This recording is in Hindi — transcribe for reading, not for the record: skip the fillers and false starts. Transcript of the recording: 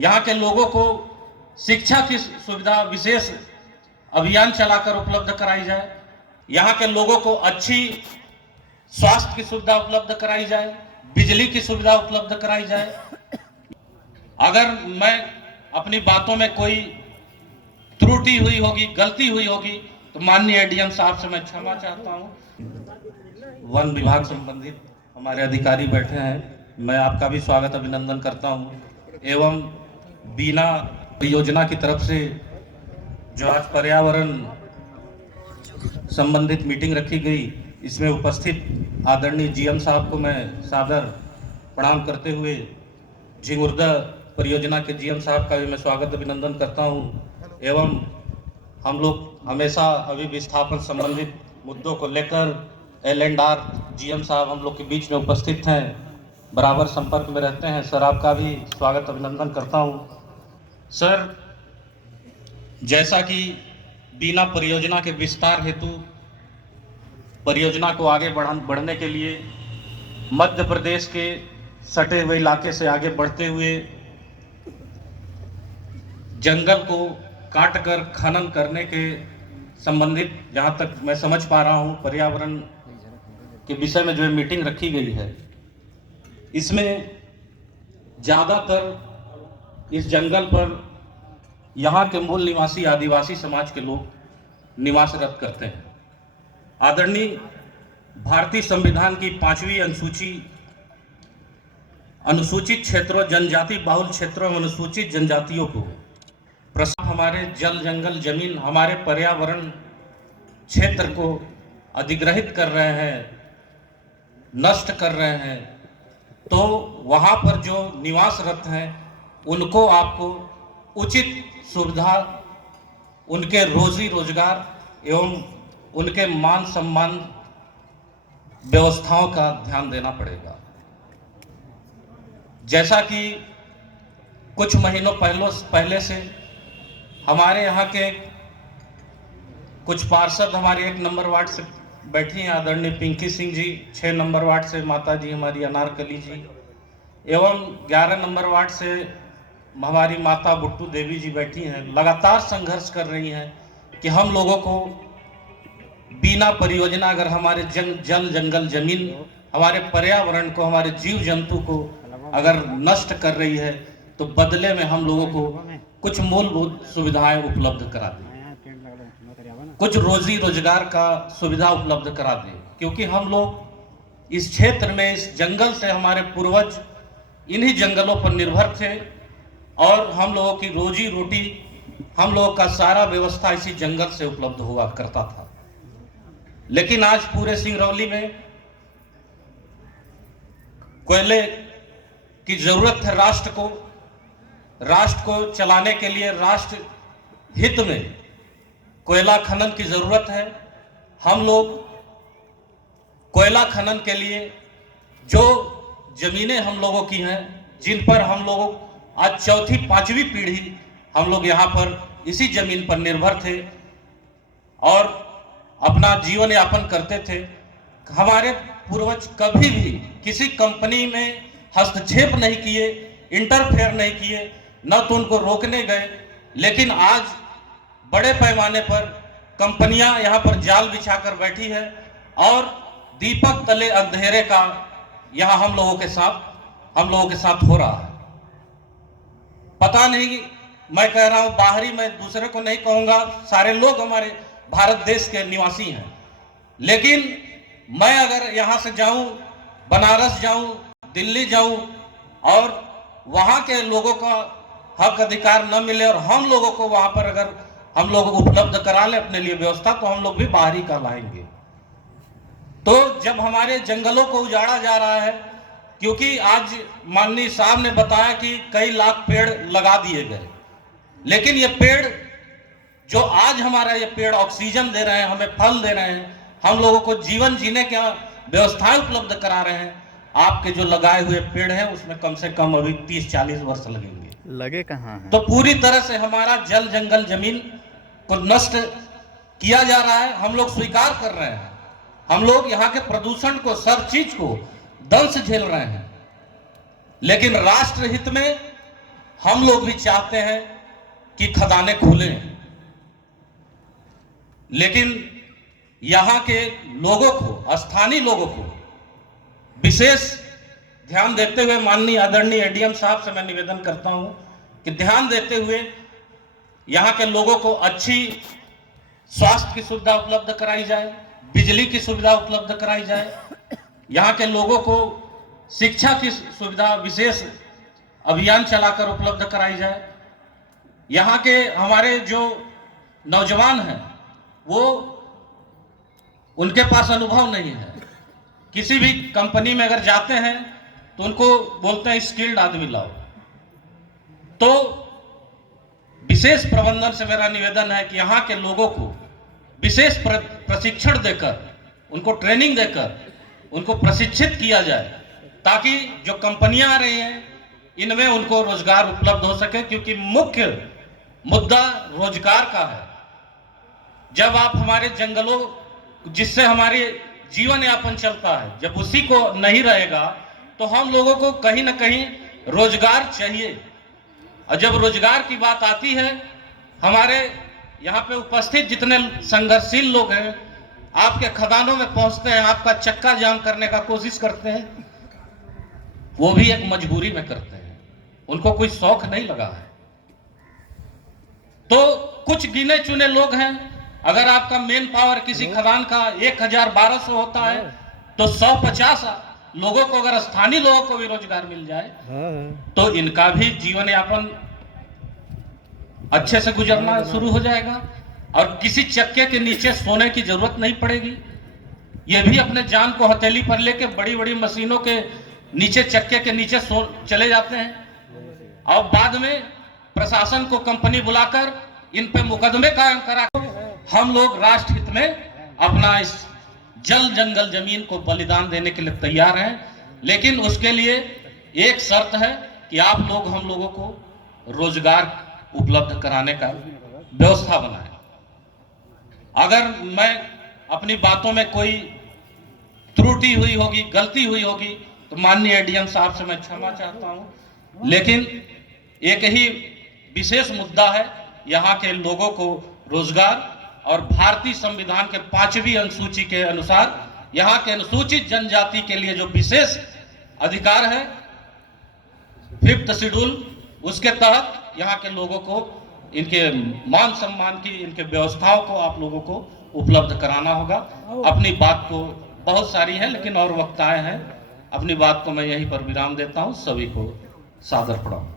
यहाँ के लोगों को शिक्षा की सुविधा विशेष अभियान चलाकर उपलब्ध कराई जाए। यहाँ के लोगों को अच्छी स्वास्थ्य की सुविधा उपलब्ध कराई जाए, बिजली की सुविधा उपलब्ध कराई जाए। अगर मैं अपनी बातों में कोई त्रुटि हुई होगी, गलती हुई होगी, तो माननीय एडीएम साहब से मैं क्षमा चाहता हूँ। वन विभाग संबंधित हमारे अधिकारी बैठे हैं, मैं आपका भी स्वागत अभिनंदन करता हूँ। एवं बीना योजना की तरफ से जो आज पर्यावरण संबंधित मीटिंग रखी गई, इसमें उपस्थित आदरणीय जीएम साहब को मैं सादर प्रणाम करते हुए झिंगुर्दा परियोजना के जीएम साहब का भी मैं स्वागत अभिनंदन करता हूं। एवं हम लोग हमेशा अभी विस्थापन संबंधित मुद्दों को लेकर L&R जीएम साहब हम लोग के बीच में उपस्थित हैं, बराबर संपर्क में रहते हैं। सर, आपका भी स्वागत अभिनंदन करता हूं। सर, जैसा कि बीना परियोजना के विस्तार हेतु परियोजना को आगे बढ़ने के लिए मध्य प्रदेश के सटे हुए इलाके से आगे बढ़ते हुए जंगल को काटकर खनन करने के संबंधित, जहां तक मैं समझ पा रहा हूं, पर्यावरण के विषय में जो मीटिंग रखी गई है, इसमें ज़्यादातर इस जंगल पर यहाँ के मूल निवासी आदिवासी समाज के लोग निवासरत करते हैं। आदरणीय भारतीय संविधान की 5वीं अनुसूची अनुसूचित क्षेत्रों, जनजाति बाहुल क्षेत्रों में अनुसूचित जनजातियों को हमारे जल जंगल जमीन, हमारे पर्यावरण क्षेत्र को अधिग्रहित कर रहे हैं, नष्ट कर रहे हैं, तो वहां पर जो निवासरत हैं उनको आपको उचित सुविधा, उनके रोजी रोजगार एवं उनके मान सम्मान व्यवस्थाओं का ध्यान देना पड़ेगा। जैसा कि कुछ महीनों पहले से हमारे यहाँ के कुछ पार्षद हमारे 1 नंबर वार्ड से बैठी हैं, आदरणीय पिंकी सिंह जी, 6 नंबर वार्ड से माता जी हमारी अनारकली जी, एवं 11 नंबर वार्ड से हमारी माता बुट्टू देवी जी बैठी हैं, लगातार संघर्ष कर रही हैं कि हम लोगों को बीना परियोजना अगर हमारे जल जंगल जमीन, हमारे पर्यावरण को, हमारे जीव जंतु को अगर नष्ट कर रही है, तो बदले में हम लोगों को कुछ मूलभूत सुविधाएं उपलब्ध करा दें, कुछ रोजी रोजगार का सुविधा उपलब्ध करा दें। क्योंकि हम लोग इस क्षेत्र में, इस जंगल से, हमारे पूर्वज इन्हीं जंगलों पर निर्भर थे और हम लोगों की रोजी रोटी, हम लोगों का सारा व्यवस्था इसी जंगल से उपलब्ध हुआ करता था। लेकिन आज पूरे सिंगरौली में कोयले की जरूरत है राष्ट्र को चलाने के लिए, राष्ट्र हित में कोयला खनन की जरूरत है। हम लोग कोयला खनन के लिए जो जमीनें हम लोगों की हैं, जिन पर हम लोग आज 4वीं 5वीं पीढ़ी हम लोग यहाँ पर इसी जमीन पर निर्भर थे और अपना जीवन यापन करते थे। हमारे पूर्वज कभी भी किसी कंपनी में हस्तक्षेप नहीं किए, इंटरफेयर नहीं किए, न तो उनको रोकने गए। लेकिन आज बड़े पैमाने पर कंपनियां यहाँ पर जाल बिछाकर बैठी है और दीपक तले अंधेरे का यहाँ हम लोगों के साथ हो रहा है। पता नहीं, मैं कह रहा हूं बाहरी, मैं दूसरे को नहीं कहूंगा, सारे लोग हमारे भारत देश के निवासी हैं। लेकिन मैं अगर यहाँ से जाऊं, बनारस जाऊं, दिल्ली जाऊं और वहां के लोगों का हक अधिकार न मिले और हम लोगों को वहां पर अगर हम लोग उपलब्ध करा ले अपने लिए व्यवस्था, तो हम लोग भी बाहरी कहलाएंगे। तो जब हमारे जंगलों को उजाड़ा जा रहा है, क्योंकि आज माननीय साहब ने बताया कि कई लाख पेड़ लगा दिए गए, लेकिन ये पेड़ जो आज हमारा ये पेड़ ऑक्सीजन दे रहे हैं, हमें फल दे रहे हैं, हम लोगों को जीवन जीने की व्यवस्थाएं उपलब्ध करा रहे हैं, आपके जो लगाए हुए पेड़ हैं उसमें कम से कम अभी 30-40 वर्ष लगेंगे। लगे कहाँ हैं? तो पूरी तरह से हमारा जल जंगल जमीन को नष्ट किया जा रहा है। हम लोग स्वीकार कर रहे हैं, हम लोग यहाँ के प्रदूषण को, हर चीज को दंश झेल रहे हैं। लेकिन राष्ट्र हित में हम लोग भी चाहते हैं कि खदानें खुलें, लेकिन यहां के लोगों को, स्थानीय लोगों को विशेष ध्यान देते हुए माननीय आदरणीय एडीएम साहब से मैं निवेदन करता हूं कि ध्यान देते हुए यहां के लोगों को अच्छी स्वास्थ्य की सुविधा उपलब्ध कराई जाए, बिजली की सुविधा उपलब्ध कराई जाए, यहां के लोगों को शिक्षा की सुविधा विशेष अभियान चलाकर उपलब्ध कराई जाए। यहाँ के हमारे जो नौजवान हैं वो, उनके पास अनुभव नहीं है, किसी भी कंपनी में अगर जाते हैं तो उनको बोलते हैं स्किल्ड आदमी लाओ। तो विशेष प्रबंधन से मेरा निवेदन है कि यहाँ के लोगों को विशेष प्रशिक्षण देकर, उनको ट्रेनिंग देकर उनको प्रशिक्षित किया जाए, ताकि जो कंपनियां आ रही हैं इनमें उनको रोजगार उपलब्ध हो सके, क्योंकि मुख्य मुद्दा रोजगार का है। जब आप हमारे जंगलों, जिससे हमारे जीवन यापन चलता है, जब उसी को नहीं रहेगा तो हम लोगों को कहीं ना कहीं रोजगार चाहिए। और जब रोजगार की बात आती है, हमारे यहाँ पे उपस्थित जितने संघर्षशील लोग हैं आपके खदानों में पहुंचते हैं, आपका चक्का जाम करने का कोशिश करते हैं, वो भी एक मजबूरी में करते हैं, उनको कोई शौक नहीं लगा है। तो कुछ गिने चुने लोग हैं, अगर आपका मेन पावर किसी खदान का 1000-1200 होता है तो 150 लोगों को, अगर स्थानीय लोगों को भी रोजगार मिल जाए तो इनका भी जीवन यापन अच्छे से गुजरना शुरू हो जाएगा और किसी चक्के के नीचे सोने की जरूरत नहीं पड़ेगी। ये भी अपने जान को हथेली पर लेके बड़ी बड़ी मशीनों के नीचे, चक्के के नीचे चले जाते हैं और बाद में प्रशासन को कंपनी बुलाकर इन पे मुकदमे कायम करा। हम लोग राष्ट्र हित में अपना इस जल जंगल जमीन को बलिदान देने के लिए तैयार हैं, लेकिन उसके लिए एक शर्त है कि आप लोग हम लोगों को रोजगार उपलब्ध कराने का व्यवस्था बनाएं। अगर मैं अपनी बातों में कोई त्रुटि हुई होगी, गलती हुई होगी तो माननीय एडीएम साहब से मैं क्षमा चाहता हूं, लेकिन एक ही विशेष मुद्दा है, यहाँ के लोगों को रोजगार और भारतीय संविधान के 5वीं अनुसूची के अनुसार यहाँ के अनुसूचित जनजाति के लिए जो विशेष अधिकार है 5th शेड्यूल, उसके तहत यहाँ के लोगों को इनके मान सम्मान की, इनके व्यवस्थाओं को आप लोगों को उपलब्ध कराना होगा। अपनी बात को बहुत सारी है लेकिन और वक्त आए हैं, अपनी बात को मैं यहीं पर विराम देता हूं। सभी को सादर प्रणाम।